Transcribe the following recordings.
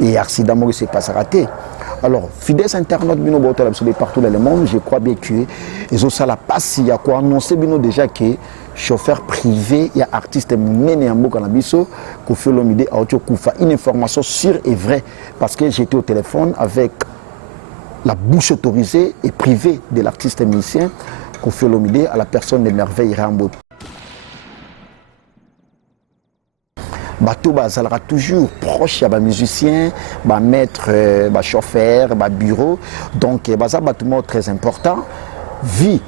et accident moi c'est pas raté. Alors fidèles internautes bino boto partout dans le monde, je crois bien que ils ont ça la passe il y a quoi annoncer bino déjà que chauffeur privé il y a artiste mené en boka na biso Koffi Olomide a kufa une information sûre et vraie parce que j'étais au téléphone avec la bouche autorisée et privée de l'artiste musicien Koffi Olomide à la personne de Merveille Rambo. Bateau bazalera toujours proche à musicien, maître, chauffeur, bureau. Donc baza bâtiment très important. Vie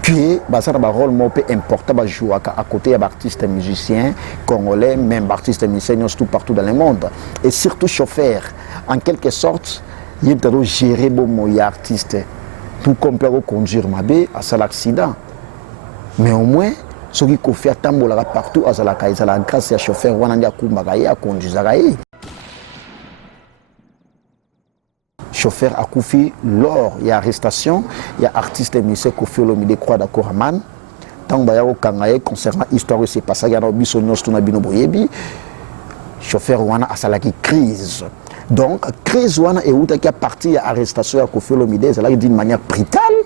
puis baza un rôle important jouer à côté d'artistes musiciens congolais, même artistes musiciens tout partout dans le monde. Et surtout chauffeur. En quelque sorte, il doit gérer bon artiste. Tout complètement conduire ma bé à ça l'accident. Mais au moins ce qui Koffi atambola partout azalaka ezala grâce ya chauffeur wana ndia kumbaka ye akonduisaka ye. Chauffeur a Koffi lors il y a arrestation, il y a artiste musicien Koffi Olomide croix d'accord man. Tant baya okanga ye concernant histoire c'est passé ya na biso nyonso na bino boyebi. Chauffeur wana asalaki crise. Donc crise wana euta qui a parti ya arrestation ya Koffi Olomide ezalaki d'une manière brutale.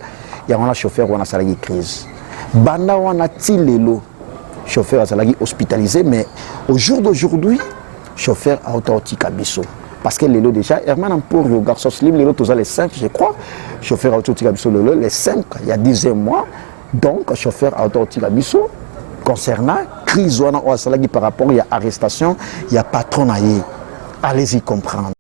Ya wana chauffeur wana asalaki crise. Banda wana tilelo chauffeur azalaki hospitalisé mais au jour d'aujourd'hui chauffeur a auto biso parce que lelo déjà Herman pour le garçon slim lelo tous les 5 je crois chauffeur a auto biso lelo les 5 il y a 10 mois donc chauffeur a auto biso concernant crise wana o azalaki par rapport il y a arrestation il y a patron na ye allez-y comprendre.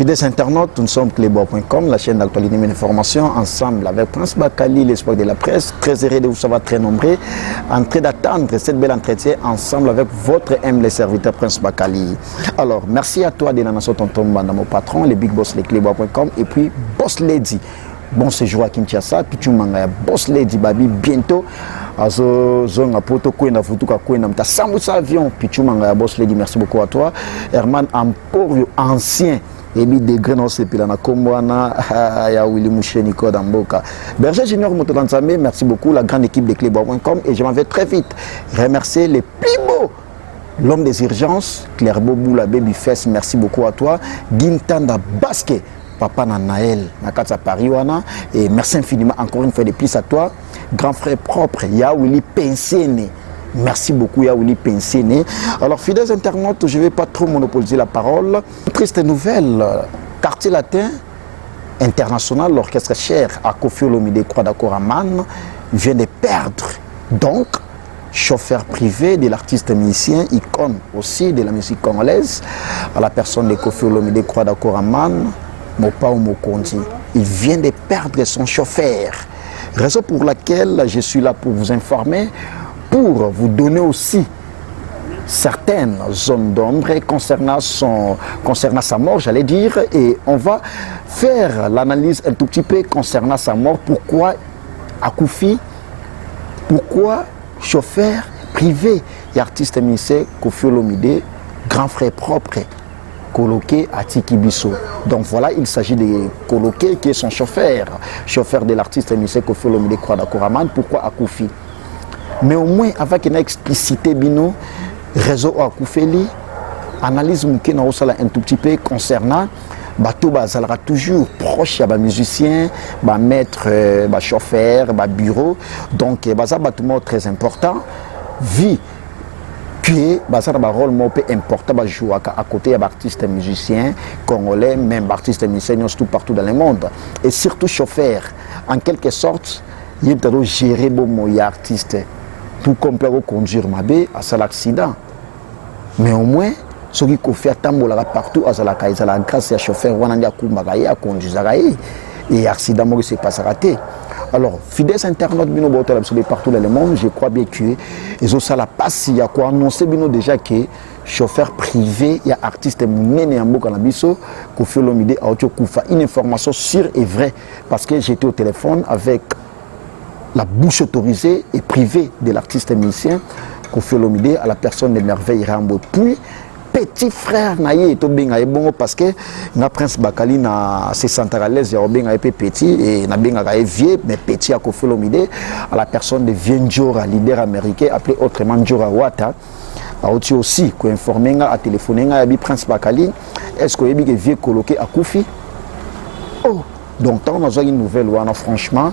Fidèles internautes, nous sommes clébois.com, la chaîne d'actualité et d'information, ensemble avec Prince Bakali, l'espoir de la presse. Très heureux de vous savoir très nombreux. En train d'attendre cette belle entretien ensemble avec votre humble serviteur Prince Bakali. Alors, merci à toi de la nation tonton Banda, mon patron, les big boss, les clébois.com et puis Boss Lady. Bon séjour à Kinshasa, puis tu m'as Boss Lady, babi, bientôt. Zonga poto kwenda futuka kwenda mta sambusa avion puis tu m'as Boss Lady, merci beaucoup à toi. Herman Emporio, ancien. Et puis des grains c'est puis na kombwana ya Willy Moucheni Kodamboka. Berger Junior Motodanzame, merci beaucoup la grande équipe de clébois.com et je m'en vais très vite remercier les plus beaux l'homme des urgences Claire Bobou la baby fess, merci beaucoup à toi. Gintanda Basket Papa Naël Nakatsa Paris wana et merci infiniment encore une fois de plus à toi grand frère propre ya Willy Pensene. Merci beaucoup, Yaouli Pensene. Alors, fidèles internautes, je ne vais pas trop monopoliser la parole. Triste nouvelle, quartier latin international, l'orchestre cher à Koffi Olomide Croix d'accord man vient de perdre. Donc, chauffeur privé de l'artiste musicien, icône aussi de la musique congolaise, à la personne de Koffi Olomide Croix d'accord man, Mopao Mokondi. Il vient de perdre son chauffeur. Raison pour laquelle je suis là pour vous informer, pour vous donner aussi certaines zones d'ombre concernant sa mort, j'allais dire, et on va faire l'analyse un tout petit peu concernant sa mort. Pourquoi Koffi, pourquoi chauffeur privé et artiste musicien Koffi Olomide, grand frère propre, coloqué à Tikibiso. Donc voilà, il s'agit de coloqué qui est son chauffeur de l'artiste musicien Koffi Olomide Croix d'accord man. Pourquoi Koffi? Mais au moins avec une explicité bino réseau à Koufeli analyse mouké na osala un tout petit peu concernant bateau bazalera toujours proche à musicien, maître, chauffeur, bureau. Donc baza bâtiment très important. Vie puis baza un rôle important jouer à côté d'artistes musiciens congolais, même artistes musiciens tout partout dans le monde. Et surtout chauffeur. En quelque sorte, il doit gérer bon artiste. Tout complètement conduire ma bé à ça l'accident. Mais au moins, ce qui Koffi atambola partout azalaka ezala grâce ya chauffeur wana ndia kumbaka ye akonduisaka ye et accident mo c'est pas raté. Alors, fidèles internautes, partout dans le monde, je crois bien que ils ont ça la passe. Il y a quoi annoncer déjà que chauffeur privé, il y a artiste mené en Bokanabiso, Koffi Olomide a une information sûre et vraie. Parce que j'étais au téléphone avec la bouche autorisée et privée de l'artiste musicien Koffi Olomide à la personne de Merveille Rambo. Puis, petit frère naïe to benga ebongo parce que na prince Bakali na se centralise ya benga epé petit et na benga ga vieux mais petit à Koffi Olomide à la personne de Vienjora leader américain appelé autrement Jora Wata a aussi ko informer nga a téléphoner nga ya prince Bakali est-ce que yebi que vieux coloqué à Koffi oh donc tant on a une nouvelle wana franchement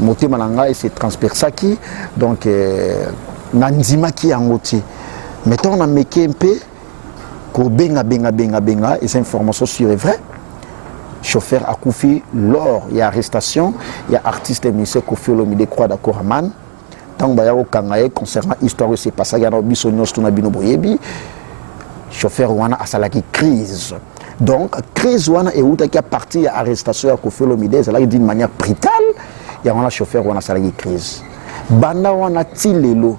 moté malanga et c'est transperça qui donc nanzima qui angoti. Mettons on a méqué un peu, qu'on benga et c'est information sûre et vraie. Chauffeur à Koffi, lors il y a arrestation, il y a artiste et ministre Koffi Olomide Croix d'accord Aman. Tant que au Kangaye concernant l'histoire de ces passages, il y a un bino boyebi. Chauffeur wana a salaki crise. Donc crise wana et où qui a parti à arrestation à Koffi Olomide, c'est là d'une manière brutale. Il y a un chauffeur wana salaki crise. Banda wana tilelo.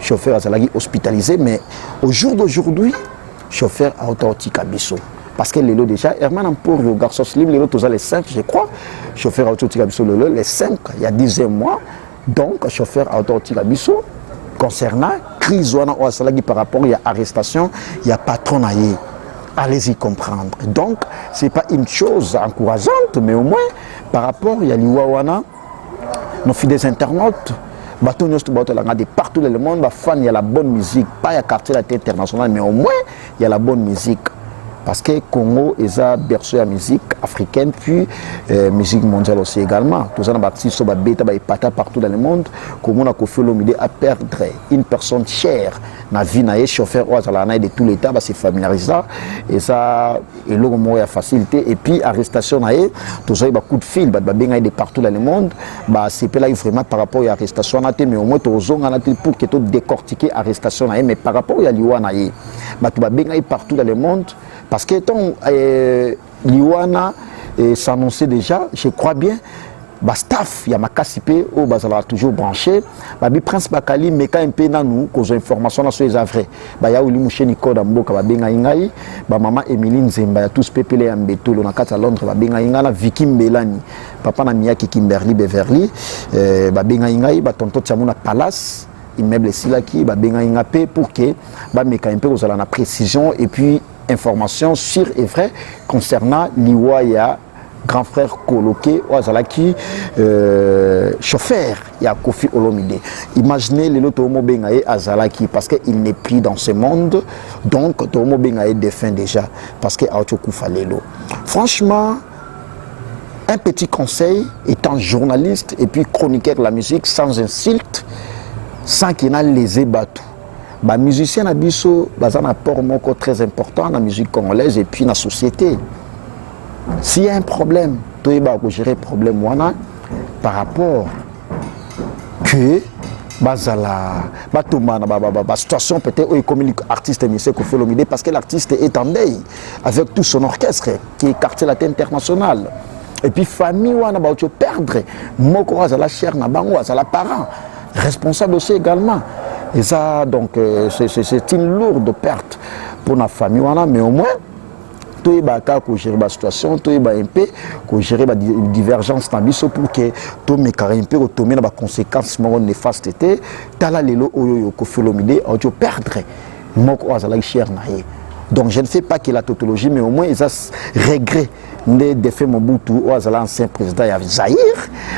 Chauffeur a été hospitalisé, mais au jour d'aujourd'hui, chauffeur a été Kabiso. Parce que les lots déjà, Herman pour le garçon slim, les lots tous les 5, je crois. Chauffeur a été Kabiso, les 5, il y a 10 mois. Donc, chauffeur a été Kabiso. Concernant crise par rapport à l'arrestation, il y a patron à y. Allez-y comprendre. Donc, ce n'est pas une chose encourageante, mais au moins, par rapport à l'Iwawana, nos fidèles internautes, de partout dans le monde, il y a la bonne musique, pas il y a quartier international, mais au moins il y a la bonne musique. Parce que Congo est un berceau de musique africaine, puis musique mondiale aussi également. Tous les artistes sont partout dans le monde. Comment on a Koffi Olomide à perdre une personne chère dans la vie de chauffeur de tout l'État, c'est familiarisé. Et ça, et là, il y a facilité. Et puis, arrestation, tout ça, il y a coup de fil, de partout dans le monde. C'est là vraiment par rapport à l'arrestation, mais au moins, pour que tu décortiquer l'arrestation, mais par rapport à l'Iwana, partout dans le monde. Parce que tant l'Iwana s'annonçait déjà, je crois bien, staff, il y a ma cassipé, au bazala toujours branché. Babi Prince Bakali, mais quand un peu dans nous, qu'on a information sur les avrais. Il y a eu Mouché Nico d'Amboka, Babenga Ingaï, maman Emeline Zemba, il y a tous pépélé en béto, on a quatre à Londres, Babenga Ingala, Vicky Mbelani, papa Namiaki Kimberly Beverly, Babenga Ingaï, Tonto Tchamouna Palace, immeuble Silaki, Babenga Ingapé, pour que Bameka un peu aux la précision et puis information sûre et vraie concernant l'Iwaya grand frère coloqué Ouazalaki chauffeur il y a Koffi Olomide. Imaginez le Tomo Bengaye Azalaki parce qu'il n'est plus dans ce monde, donc Tomo Bengaye défunt déjà parce que Aochokufa Lelo. Franchement, un petit conseil, étant journaliste et puis chroniqueur de la musique sans insulte, sans qu'il n'ait les ébattus. Les musiciens ont un apport très important dans la musique congolaise et puis dans la société. S'il y a un problème, tu dois gérer le problème par rapport que la situation peut-être où il communique artiste Koffi Olomide parce que l'artiste est en deuil avec tout son orchestre qui est quartier latin international. Et puis famille wana ba perdre moko azala cher na bango azala parent responsable aussi également. Et ça, donc, c'est une lourde perte pour la famille, mais au moins, tout est cas pour gérer la situation, tout est un peu pour gérer la divergence pour que tout me carré un peu retomber dans les conséquences néfastes. Tala lelo oyo Koffi Olomide a dû perdre moko azala cher na ye. Donc je ne fais pas que la tautologie, mais au moins ils ont regret des défaits Mobutu ou azala ancien président Zahir.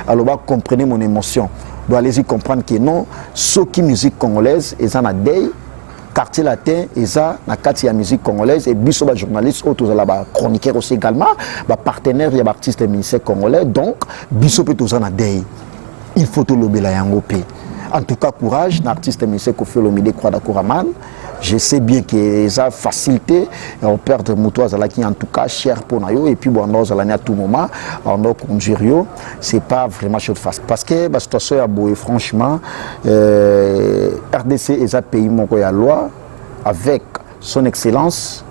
Alors comprenez mon émotion. Donc allez-y comprendre que non, ce qui musique congolaise, ils en a des quartier latin, ils ont la quartier musique congolaise et biso journaliste, autres chroniqueurs aussi également, partenaires et artistes et ministères congolais. Donc biso peut tous en a des. Il faut tout le bela yangope. En tout cas, courage, l'artiste et ministère Koffi Olomide Croix d'Akouraman. Je sais bien que ça facilité on perd moto qui en tout cas cher pour nous et puis bon nous allons à tout moment on a conduire c'est pas vraiment chose face parce que la situation est beau franchement RDC est un pays mon la loi avec son excellence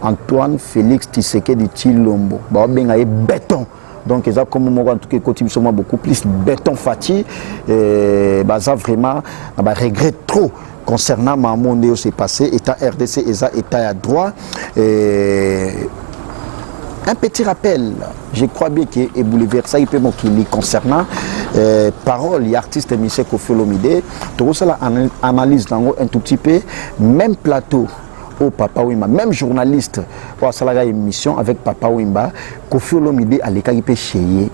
Antoine Félix Tshisekedi Tshilombo ba benga béton Donc ils ont comme moi en tout cas côté beaucoup plus béton fati ça vraiment regrette trop concernant ma monde où c'est passé état RDC état à droit un petit rappel, je crois bien que et bouleversé peut m'occuper concernant parole et artiste Michel Koffi Olomide, tout ça analyse dans un tout petit peu même plateau au Papa Wemba, même journaliste pour ça la émission avec Papa Wemba, Koffi Olomide à l'écart chez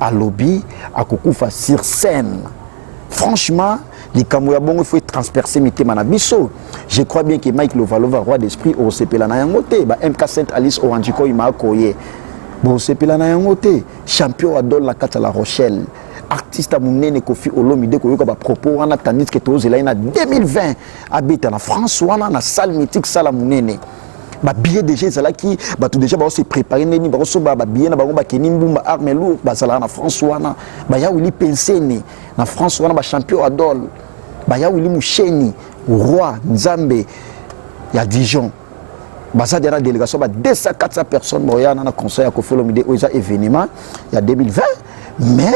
à lobby à Kokufa sur scène. Franchement, les Camerounais, il faut transpercer mes thèmes à Bisso. Je crois bien que Mike Lovalova, roi d'esprit, au CPLA Nayangote, MK Saint-Alice, au Andiko, il m'a accueilli. Bon, CPLA Nayangote, champion à Dol la Cata La Rochelle, artiste à Mounene Koffi Olomide, qui a propos, on a tandis que tu es en 2020, habite en France, on a une salle mythique, salle à Mounene. Ba billet déjà ça là qui ba tout déjà ba se préparer neni ba so ba billet na bango ba kenimbu ba arme lourd ba ça là na France wana ba ya wili penser ni na France wana ba champion adol ba ya wili musheni roi Nzambe ya Dijon ba ça derrière délégation ba 200 400 personnes ba ya na conseil à Koffi Olomide au événement il y a 2020 mais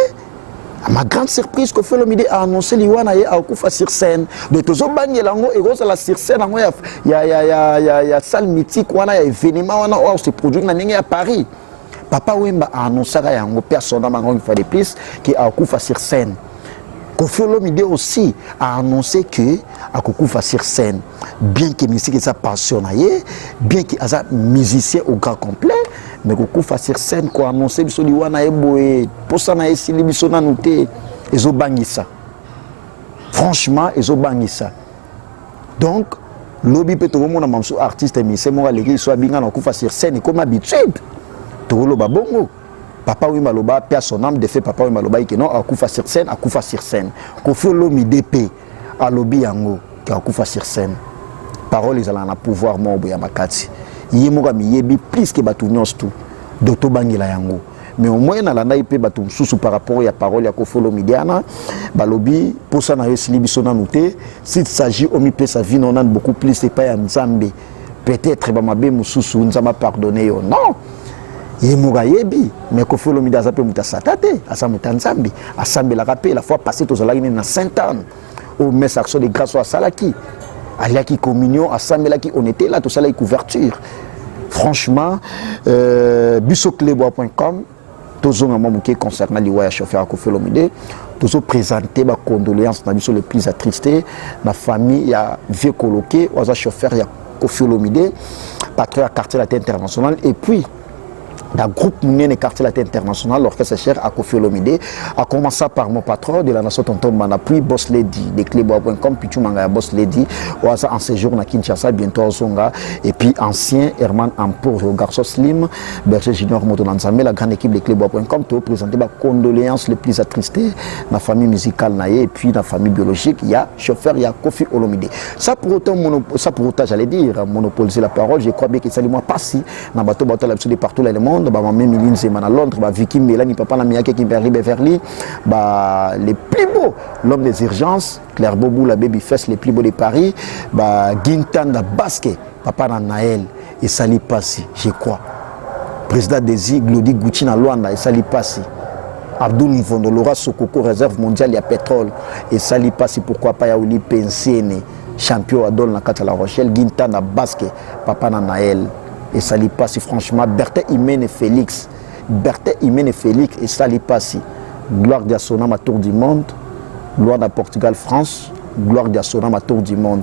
à ma grande surprise, Koffi Olomide a annoncé l'Iwana à Okufa sur scène. De tous les bangs, et rose la sur scène, il y a salle mythique, il y a événement, il se produit à Paris. Papa Wemba a annoncé à un personnellement une fois de plus qui a Okufa sur scène. Koffi Olomide aussi a annoncé que à Okufa sur scène, bien que musique est passionné, bien qu'il est musicien au grand complet. Mais Okufa sur scène quoi annoncer biso liwana eboé pour ça na esili biso na noté ezo bangisa franchement ezo bangisa donc lobby peut to mona mamso artiste mais c'est moi les so binga na Okufa sur scène comme habitude to lo ba bongo Papa Wemba loba personnel de fait Papa Wemba loba que non Okufa sur scène Koffi Olomide pe a lobby yango ki Okufa sur scène parole ils allana pouvoir mobo ya makati yemoka miyebi plus que batu nyonso tout doto bangela yango mais au moins na landa ipe batu susu par rapport ya parole ya Koffi Olomide ana balobi pour ça na yesili biso na noté s'il s'agit omi pe sa vie non beaucoup plus c'est pas ya Nzambe peut-être ba mabe mususu Nzamba pardonner yo non yemoka yebi mais Koffi Olomide azape muta satate asa muta Nzambe asambela rappel la fois passée tozalaki na Sainte-Anne au messe action de grâce à Salaki Aliaki communion, Assamblaki, on était là, tout ça, la couverture. Franchement, bissoclebois.com, tous les gens qui concernent les chauffeurs à Koffi Olomide, tous ont présenté ma condoléance dans le plus attristé, la famille, il y a vieux coloqué, aux chauffeurs, il y a Koffi Olomide, patron à quartier latin international, et puis, le groupe Mounien et quartier latin international, l'orchestre cher à Koffi Olomide, a commencé par mon patron de la nation Tonton Mana, puis Boss Lady, de Clébois.com, puis tu m'as Boss Lady, en séjour à Kinshasa, bientôt à Zonga, et puis ancien Herman Ampour, au garçon Slim, Berger Junior Motonanzame, la grande équipe de Clébois.com, tu as présenté ma condoléance le plus attristée, la famille musicale Naye, et puis la famille biologique, il y a chauffeur, il y a Koffi Olomide. Ça pour autant, j'allais dire, monopoliser la parole, je crois bien que ça lui moi pas si, dans le bateau, de partout dans le monde. Même Miline Zeman à Londres, Vicky Mélanie, Papa Namiake, Kimberly Beverly, les plus beaux, l'homme des urgences, Claire Bobou, la Babyface, les plus beaux de Paris, Gintan, la Basque, Papa Naël, et Sali Passi, je crois. Président des Glody Gouchina Luanda, et Sali Passi. Abdoul Nvondo, Laura Sokoko, réserve mondiale, il y a pétrole, et Sali Passi, pourquoi pas Yaouli Pensene, champion à Dol, la La Rochelle, Gintan, la Basque, Papa Naël. Et ça lui passe franchement Berthe Imene Félix et ça lui passe gloire d'Assona ma tour du monde, gloire de Portugal France, gloire d'Assona ma tour du monde.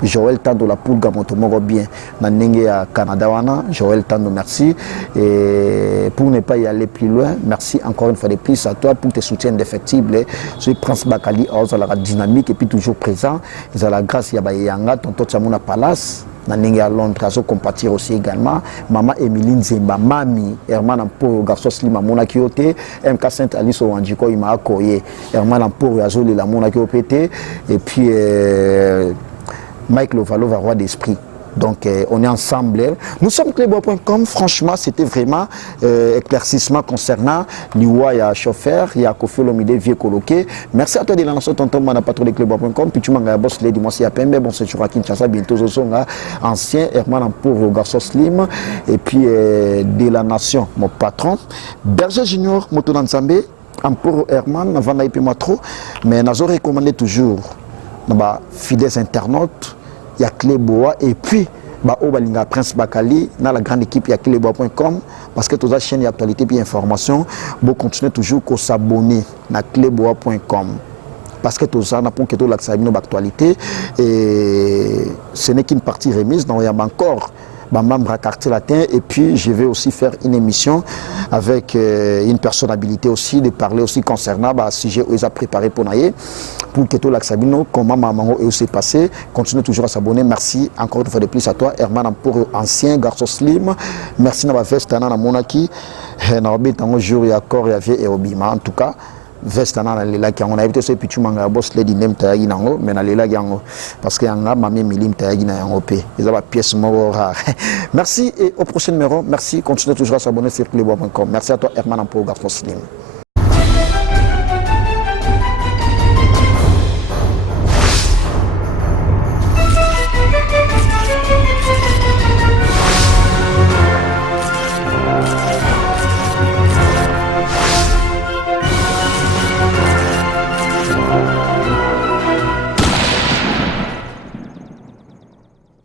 Joël Tando la poule gamoto moro bien na nenge à Canada wana Joël Tando merci et pour ne pas y aller plus loin merci encore une fois de plus à toi pour tes soutiens indéfectibles je Prince Bakali à la dynamique et puis toujours présent ils ont la grâce ya bayanga tonto Tsamuna Palace na nenge à Londres à compatir aussi également maman Emiline Zemba mami Herman Ampo garçon Slima mona kiote MK Saint Alice Wanjiko ima akoye Herman Ampo azoli la mona kiopete et puis Mike Lovalova, roi d'esprit, Donc on est ensemble. Nous sommes clébois.com. Franchement, c'était vraiment éclaircissement concernant l'IWA, il y a chauffeur, il y a Kofi Olomide, vieux coloqué. Merci à toi de la nation tonton mana patron de clébois.com. Puis tu m'as boss les dimanche à Pembe, bon c'est sur Kinshasa bientôt Zosonga, ancien Herman pour garçon slim et puis de la nation mon patron Berger Junior Moto Nzambe pour Herman avant d'aller moi trop mais nous avons recommandé toujours bah fidèles internautes. Il y a Clébois et puis Obalinga Prince Bakali dans la grande équipe il y a clébois.com parce que toutes les chaînes d'actualité et d'information vous continuez toujours à s'abonner à clébois.com parce que tout ça n'a pas que tout l'actualité et ce n'est qu'une partie remise donc il y a encore membre à quartier latin et puis je vais aussi faire une émission avec une personnalité aussi de parler aussi concernant sujet où ils ont préparé pour naïe pour que tout l'acsabino comment maman et s'est passé continuez toujours à s'abonner merci encore une fois de plus à toi Herman pour ancien garçon slim merci na veste na monaki na obita un jour ya corps ya vie et obima en tout cas veste na lela ki on a évité ce pichu manga boss lady nem tayagi nango mais na lela yango parce que yanga mami milim tayagi na yango pe ils ont pièce mort rare merci et au prochain numéro merci continuez toujours à s'abonner sur clébois.com merci à toi Herman pour garçon slim.